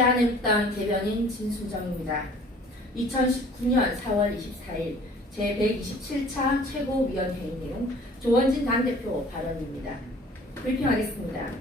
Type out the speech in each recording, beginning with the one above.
대한민국당 대변인 진수정입니다. 2019년 4월 24일 제127차 최고위원회의 내용 조원진 당대표 발언입니다. 브리핑하겠습니다.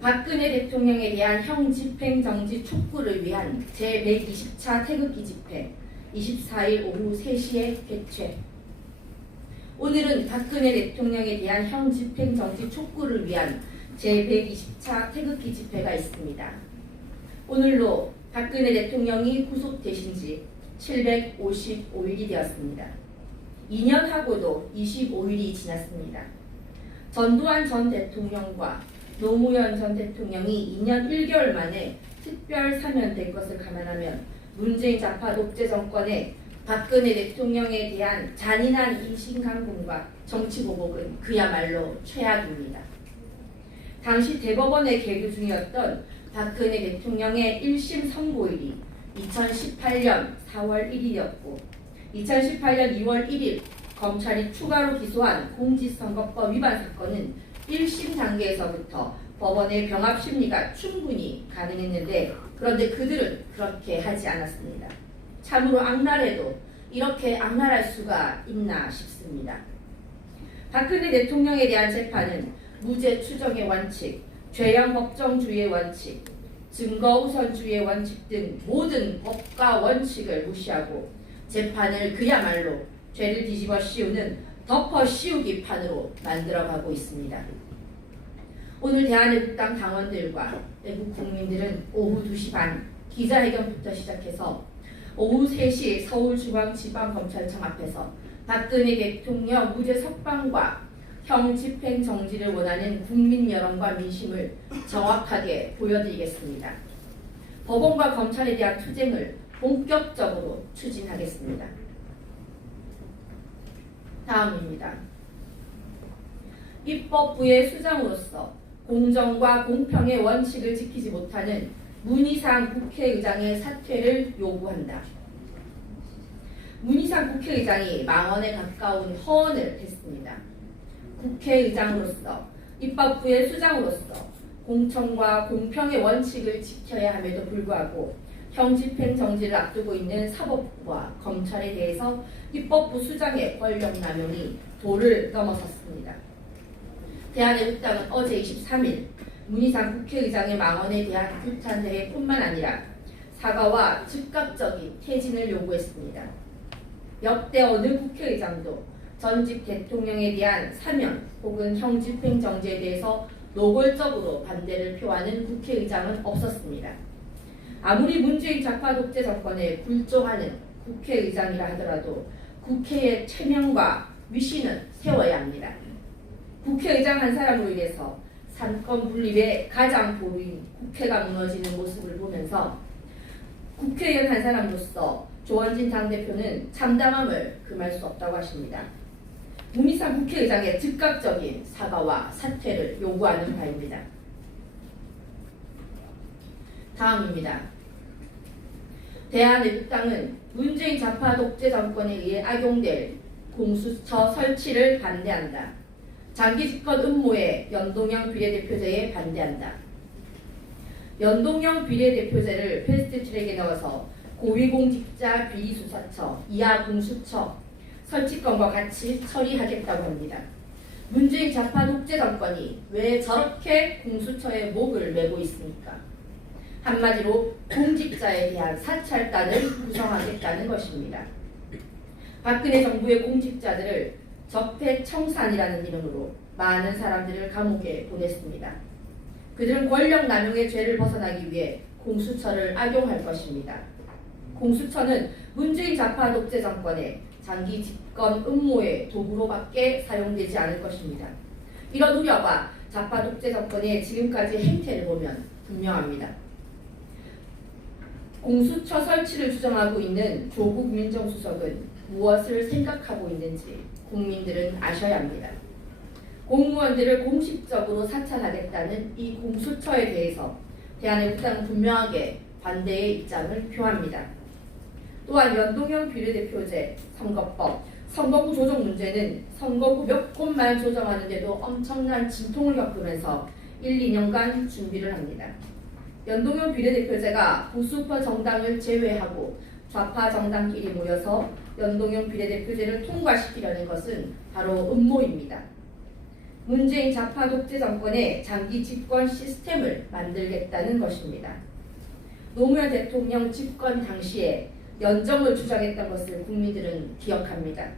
박근혜 대통령에 대한 형 집행 정지 촉구를 위한 제120차 태극기 집회 24일 오후 3시에 개최 오늘은 박근혜 대통령에 대한 형 집행 정지 촉구를 위한 제120차 태극기 집회가 있습니다. 오늘로 박근혜 대통령이 구속되신 지 755일이 되었습니다. 2년하고도 25일이 지났습니다. 전두환 전 대통령과 노무현 전 대통령이 2년 1개월 만에 특별 사면될 것을 감안하면 문재인 좌파 독재 정권의 박근혜 대통령에 대한 잔인한 인신강공과 정치 보복은 그야말로 최악입니다. 당시 대법원에 계류 중이었던 박근혜 대통령의 1심 선고일이 2018년 4월 1일이었고 2018년 2월 1일 검찰이 추가로 기소한 공직선거법 위반 사건은 1심 단계에서부터 법원의 병합 심리가 충분히 가능했는데 그런데 그들은 그렇게 하지 않았습니다. 참으로 악랄해도 이렇게 악랄할 수가 있나 싶습니다. 박근혜 대통령에 대한 재판은 무죄 추정의 원칙, 죄형 법정주의의 원칙, 증거 우선주의의 원칙 등 모든 법과 원칙을 무시하고 재판을 그야말로 죄를 뒤집어 씌우는 덮어 씌우기 판으로 만들어가고 있습니다. 오늘 대한민국당 당원들과 외국 국민들은 오후 2시 반 기자회견부터 시작해서 오후 3시 서울중앙지방검찰청 앞에서 박근혜 대통령 무죄 석방과 형 집행 정지를 원하는 국민 여론과 민심을 정확하게 보여드리겠습니다. 법원과 검찰에 대한 투쟁을 본격적으로 추진하겠습니다. 다음입니다. 입법부의 수장으로서 공정과 공평의 원칙을 지키지 못하는 문희상 국회의장의 사퇴를 요구한다. 문희상 국회의장이 망언에 가까운 허언을 했습니다. 국회의장으로서 입법부의 수장으로서 공정과 공평의 원칙을 지켜야 함에도 불구하고 형집행 정지를 앞두고 있는 사법부와 검찰에 대해서 입법부 수장의 권력 남용이 도를 넘어섰습니다. 대한민국당은 어제 23일 문희상 국회의장의 망언에 대한 규탄 대회뿐만 아니라 사과와 즉각적인 퇴진을 요구했습니다. 역대 어느 국회의장도 전직 대통령에 대한 사면 혹은 형집행 정지에 대해서 노골적으로 반대를 표하는 국회의장은 없었습니다. 아무리 문재인 좌파 독재 정권에 굴종하는 국회의장이라 하더라도 국회의 체면과 위신은 세워야 합니다. 국회의장 한 사람으로 인해서 삼권 분립의 가장 보루인 국회가 무너지는 모습을 보면서 국회의원 한 사람으로서 조원진 당대표는 참담함을 금할 수 없다고 하십니다. 문희상 국회의장의 즉각적인 사과와 사퇴를 요구하는 바입니다. 다음입니다. 대한민국당은 문재인 좌파 독재 정권에 의해 악용될 공수처 설치를 반대한다. 장기 집권 음모의 연동형 비례대표제에 반대한다. 연동형 비례대표제를 패스트트랙에 넣어서 고위공직자 비리수사처, 이하공수처 설치권과 같이 처리하겠다고 합니다. 문재인 좌파 독재 정권이 왜 저렇게 공수처의 목을 메고 있습니까? 한마디로 공직자에 대한 사찰단을 구성하겠다는 것입니다. 박근혜 정부의 공직자들을 적폐청산이라는 이름으로 많은 사람들을 감옥에 보냈습니다. 그들은 권력 남용의 죄를 벗어나기 위해 공수처를 악용할 것입니다. 공수처는 문재인 좌파 독재 정권의 장기 집권 음모의 도구로밖에 사용되지 않을 것입니다. 이런 우려가 좌파 독재 정권의 지금까지 행태를 보면 분명합니다. 공수처 설치를 주장하고 있는 조국 민정수석은 무엇을 생각하고 있는지 국민들은 아셔야 합니다. 공무원들을 공식적으로 사찰하겠다는 이 공수처에 대해서 대한민국당은 분명하게 반대의 입장을 표합니다. 또한 연동형 비례대표제, 선거법, 선거구 조정 문제는 선거구 몇 곳만 조정하는데도 엄청난 진통을 겪으면서 1, 2년간 준비를 합니다. 연동형 비례대표제가 보수파 정당을 제외하고 좌파 정당끼리 모여서 연동형 비례대표제를 통과시키려는 것은 바로 음모입니다. 문재인 좌파 독재 정권의 장기 집권 시스템을 만들겠다는 것입니다. 노무현 대통령 집권 당시에 연정을 주장했던 것을 국민들은 기억합니다.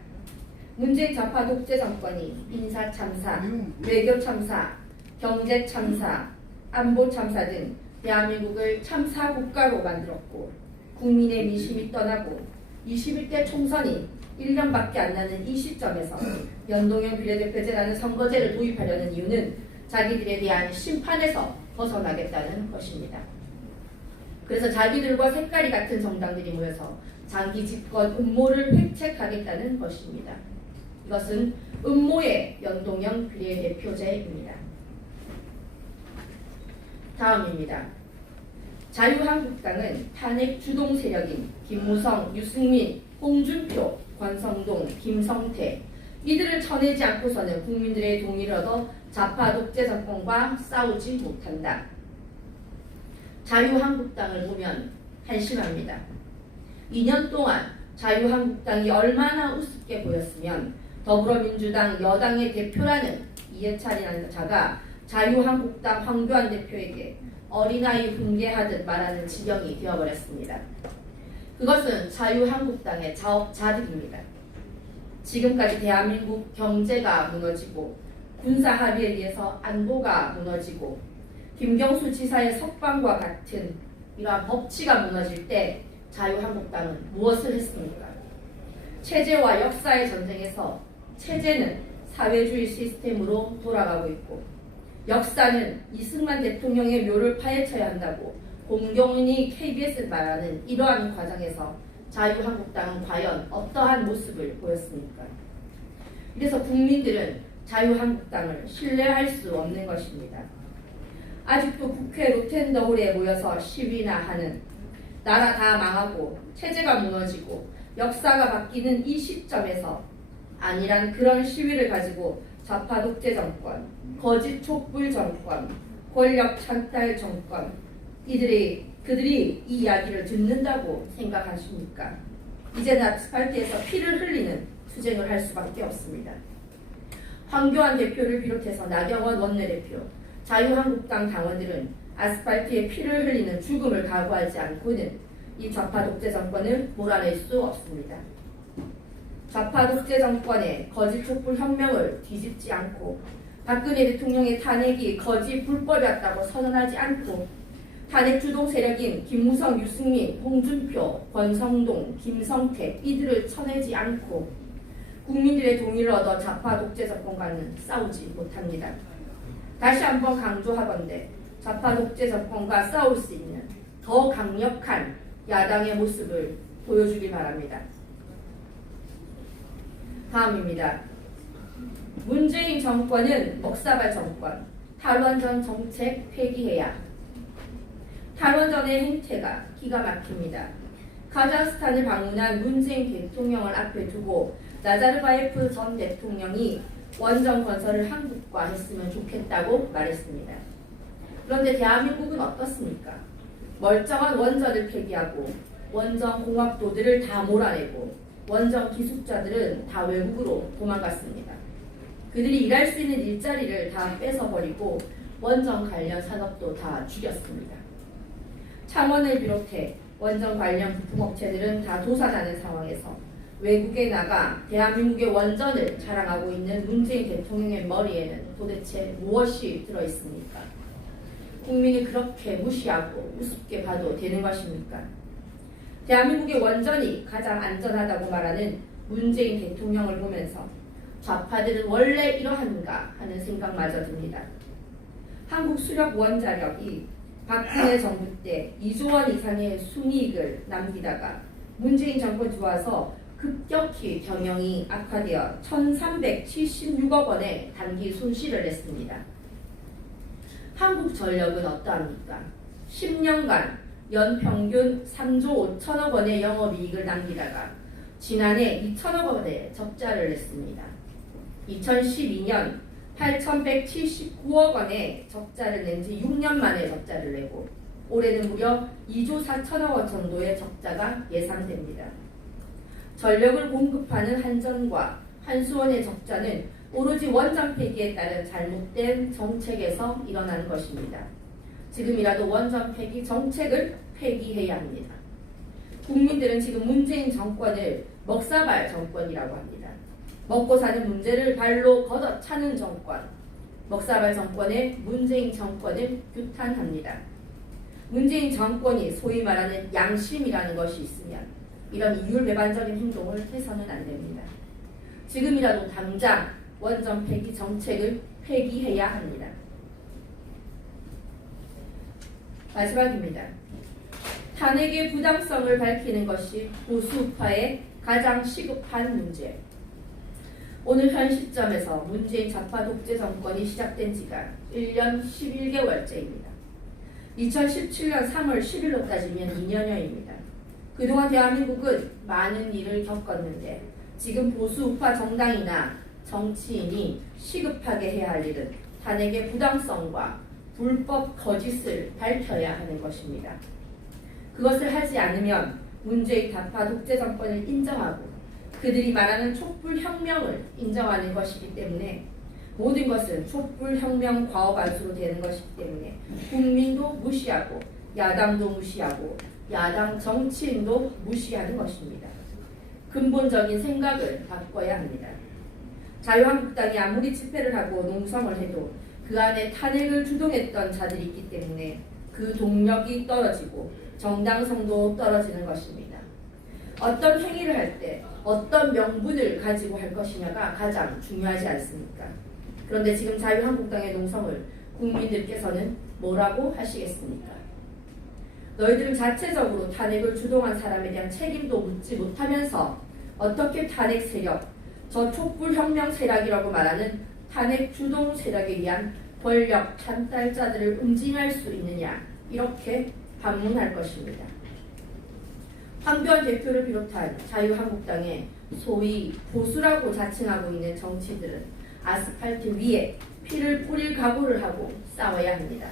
문재인 좌파 독재 정권이 인사 참사, 외교 참사, 경제 참사, 안보 참사 등 대한민국을 참사 국가로 만들었고 국민의 민심이 떠나고 21대 총선이 1년밖에 안 나는 이 시점에서 연동형 비례대표제라는 선거제를 도입하려는 이유는 자기들에 대한 심판에서 벗어나겠다는 것입니다. 그래서 자기들과 색깔이 같은 정당들이 모여서 장기 집권 음모를 획책하겠다는 것입니다. 이것은 음모의 연동형 비례 대표제입니다. 다음입니다. 자유한국당은 탄핵 주동 세력인 김무성, 유승민, 홍준표, 권성동, 김성태 이들을 쳐내지 않고서는 국민들의 동의를 얻어 좌파 독재 정권과 싸우지 못한다. 자유한국당을 보면 한심합니다. 2년 동안 자유한국당이 얼마나 우습게 보였으면 더불어민주당 여당의 대표라는 이해찬이라는 자가 자유한국당 황교안 대표에게 어린아이 훈계하듯 말하는 지경이 되어버렸습니다. 그것은 자유한국당의 자업자득입니다. 지금까지 대한민국 경제가 무너지고 군사 합의에 의해서 안보가 무너지고 김경수 지사의 석방과 같은 이러한 법치가 무너질 때 자유한국당은 무엇을 했습니까? 체제와 역사의 전쟁에서 체제는 사회주의 시스템으로 돌아가고 있고 역사는 이승만 대통령의 묘를 파헤쳐야 한다고 공경은이 KBS를 말하는 이러한 과정에서 자유한국당은 과연 어떠한 모습을 보였습니까? 그래서 국민들은 자유한국당을 신뢰할 수 없는 것입니다. 아직도 국회 로텐더홀에 모여서 시위나 하는 나라 다 망하고 체제가 무너지고 역사가 바뀌는 이 시점에서 아니란 그런 시위를 가지고 좌파 독재 정권, 거짓 촛불 정권, 권력 찬탈 정권 이들이 그들이 이 이야기를 듣는다고 생각하십니까? 이제는 아스팔트에서 피를 흘리는 투쟁을 할 수밖에 없습니다. 황교안 대표를 비롯해서 나경원 원내대표, 자유한국당 당원들은 아스팔트에 피를 흘리는 죽음을 각오하지 않고는 이 좌파 독재 정권을 몰아낼 수 없습니다. 좌파 독재 정권의 거짓 촛불 혁명을 뒤집지 않고 박근혜 대통령의 탄핵이 거짓 불법이었다고 선언하지 않고 탄핵 주동 세력인 김무성, 유승민, 홍준표, 권성동, 김성태 이들을 쳐내지 않고 국민들의 동의를 얻어 좌파 독재 정권과는 싸우지 못합니다. 다시 한번 강조하건대 좌파 독재 정권과 싸울 수 있는 더 강력한 야당의 모습을 보여주기 바랍니다. 다음입니다. 문재인 정권은 먹사발 정권, 탈원전 정책 폐기해야. 탈원전의 행태가 기가 막힙니다. 카자흐스탄을 방문한 문재인 대통령을 앞에 두고 나자르바예프 전 대통령이 원전 건설을 한국과 했으면 좋겠다고 말했습니다. 그런데 대한민국은 어떻습니까? 멀쩡한 원전을 폐기하고 원전 공학도들을 다 몰아내고 원전 기숙자들은 다 외국으로 도망갔습니다. 그들이 일할 수 있는 일자리를 다 뺏어버리고 원전 관련 산업도 다 죽였습니다. 창원을 비롯해 원전 관련 부품업체들은 다 도산하는 상황에서 외국에 나가 대한민국의 원전을 자랑하고 있는 문재인 대통령의 머리에는 도대체 무엇이 들어 있습니까? 국민이 그렇게 무시하고 우습게 봐도 되는 것입니까? 대한민국의 원전이 가장 안전하다고 말하는 문재인 대통령을 보면서 좌파들은 원래 이러한가 하는 생각마저 듭니다. 한국 수력 원자력이 박근혜 정부 때 2조 원 이상의 순이익을 남기다가 문재인 정권 들어와서 급격히 경영이 악화되어 1,376억 원의 단기 손실을 냈습니다. 한국전력은 어떠합니까? 10년간 연평균 3조 5천억 원의 영업이익을 남기다가 지난해 2천억 원의 적자를 냈습니다. 2012년 8,179억 원의 적자를 낸 지 6년 만에 적자를 내고 올해는 무려 2조 4천억 원 정도의 적자가 예상됩니다. 전력을 공급하는 한전과 한수원의 적자는 오로지 원전 폐기에 따른 잘못된 정책에서 일어난 것입니다. 지금이라도 원전 폐기 정책을 폐기해야 합니다. 국민들은 지금 문재인 정권을 먹사발 정권이라고 합니다. 먹고 사는 문제를 발로 걷어 차는 정권, 먹사발 정권의 문재인 정권을 규탄합니다. 문재인 정권이 소위 말하는 양심이라는 것이 있으면 이런 이율배반적인 행동을 해서는 안 됩니다. 지금이라도 당장 원전 폐기 정책을 폐기해야 합니다. 마지막입니다. 탄핵의 부당성을 밝히는 것이 보수파의 가장 시급한 문제. 오늘 현 시점에서 문재인 좌파 독재 정권이 시작된 지가 1년 11개월째입니다. 2017년 3월 10일로 따지면 2년여입니다. 그동안 대한민국은 많은 일을 겪었는데 지금 보수 우파 정당이나 정치인이 시급하게 해야 할 일은 탄핵의 부당성과 불법 거짓을 밝혀야 하는 것입니다. 그것을 하지 않으면 문재인 좌파 독재 정권을 인정하고 그들이 말하는 촛불 혁명을 인정하는 것이기 때문에 모든 것은 촛불 혁명 과업 안수로 되는 것이기 때문에 국민도 무시하고 야당도 무시하고 야당 정치인도 무시하는 것입니다. 근본적인 생각을 바꿔야 합니다. 자유한국당이 아무리 집회를 하고 농성을 해도 그 안에 탄핵을 주동했던 자들이 있기 때문에 그 동력이 떨어지고 정당성도 떨어지는 것입니다. 어떤 행위를 할 때 어떤 명분을 가지고 할 것이냐가 가장 중요하지 않습니까? 그런데 지금 자유한국당의 농성을 국민들께서는 뭐라고 하시겠습니까? 너희들은 자체적으로 탄핵을 주동한 사람에 대한 책임도 묻지 못하면서 어떻게 탄핵 세력, 저 촛불 혁명 세력이라고 말하는 탄핵 주동 세력에 의한 권력 찬탈자들을 응징할 수 있느냐 이렇게 반문할 것입니다. 황교안 대표를 비롯한 자유한국당의 소위 보수라고 자칭하고 있는 정치들은 아스팔트 위에 피를 뿌릴 각오를 하고 싸워야 합니다.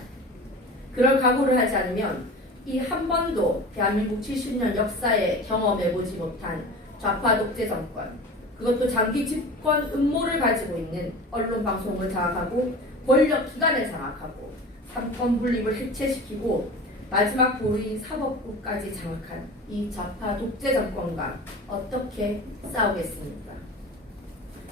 그럴 각오를 하지 않으면 이 한 번도 대한민국 70년 역사에 경험해보지 못한 좌파 독재 정권, 그것도 장기 집권 음모를 가지고 있는 언론 방송을 장악하고 권력 기관을 장악하고 삼권 분립을 해체시키고 마지막 보루인 사법부까지 장악한 이 좌파 독재 정권과 어떻게 싸우겠습니까?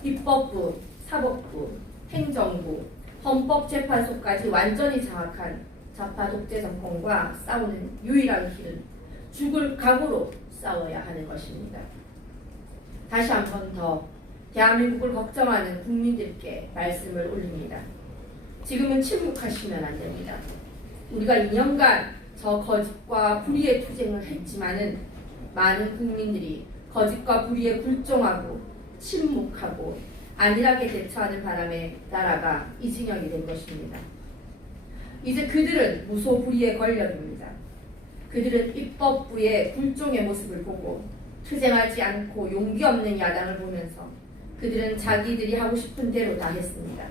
입법부, 사법부, 행정부, 헌법재판소까지 완전히 장악한 좌파 독재 정권과 싸우는 유일한 길은 죽을 각오로 싸워야 하는 것입니다. 다시 한 번 더 대한민국을 걱정하는 국민들께 말씀을 올립니다. 지금은 침묵하시면 안 됩니다. 우리가 2년간 저 거짓과 불의의 투쟁을 했지만은 많은 국민들이 거짓과 불의에 굴종하고 침묵하고 안일하게 대처하는 바람에 나라가 이 진영이 된 것입니다. 이제 그들은 무소불위의 권력입니다. 그들은 입법부의 굴종의 모습을 보고 투쟁하지 않고 용기 없는 야당을 보면서 그들은 자기들이 하고 싶은 대로 다 했습니다.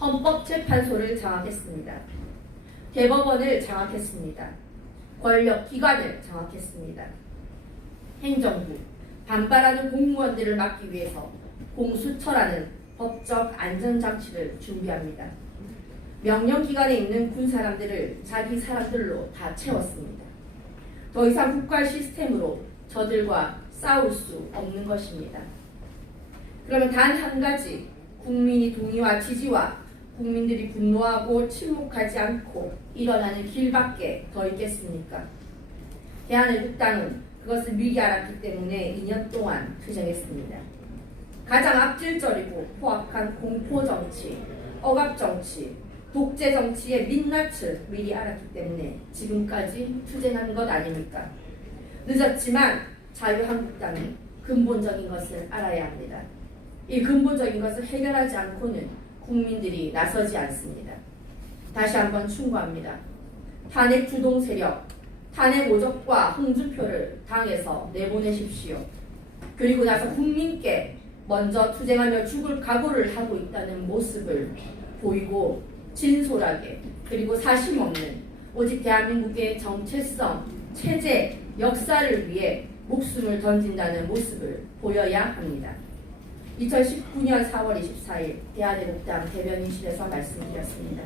헌법재판소를 장악했습니다. 대법원을 장악했습니다. 권력기관을 장악했습니다. 행정부, 반발하는 공무원들을 막기 위해서 공수처라는 법적 안전장치를 준비합니다. 명령기관에 있는 군 사람들을 자기 사람들로 다 채웠습니다. 더 이상 국가 시스템으로 저들과 싸울 수 없는 것입니다. 그러면 단 한 가지 국민이 동의와 지지와 국민들이 분노하고 침묵하지 않고 일어나는 길밖에 더 있겠습니까? 대한민국당은 그것을 미리 알았기 때문에 2년 동안 투쟁했습니다. 가장 악질적이고 포악한 공포 정치, 억압 정치, 독재 정치의 민낯을 미리 알았기 때문에 지금까지 투쟁한 것 아닙니까? 늦었지만 자유한국당이 근본적인 것을 알아야 합니다. 이 근본적인 것을 해결하지 않고는 국민들이 나서지 않습니다. 다시 한번 충고합니다. 탄핵 주동 세력, 탄핵 오적과 홍준표를 당에서 내보내십시오. 그리고 나서 국민께 먼저 투쟁하며 죽을 각오를 하고 있다는 모습을 보이고 진솔하게 그리고 사심 없는 오직 대한민국의 정체성, 체제, 역사를 위해 목숨을 던진다는 모습을 보여야 합니다. 2019년 4월 24일 대한애국당 대변인실에서 말씀드렸습니다.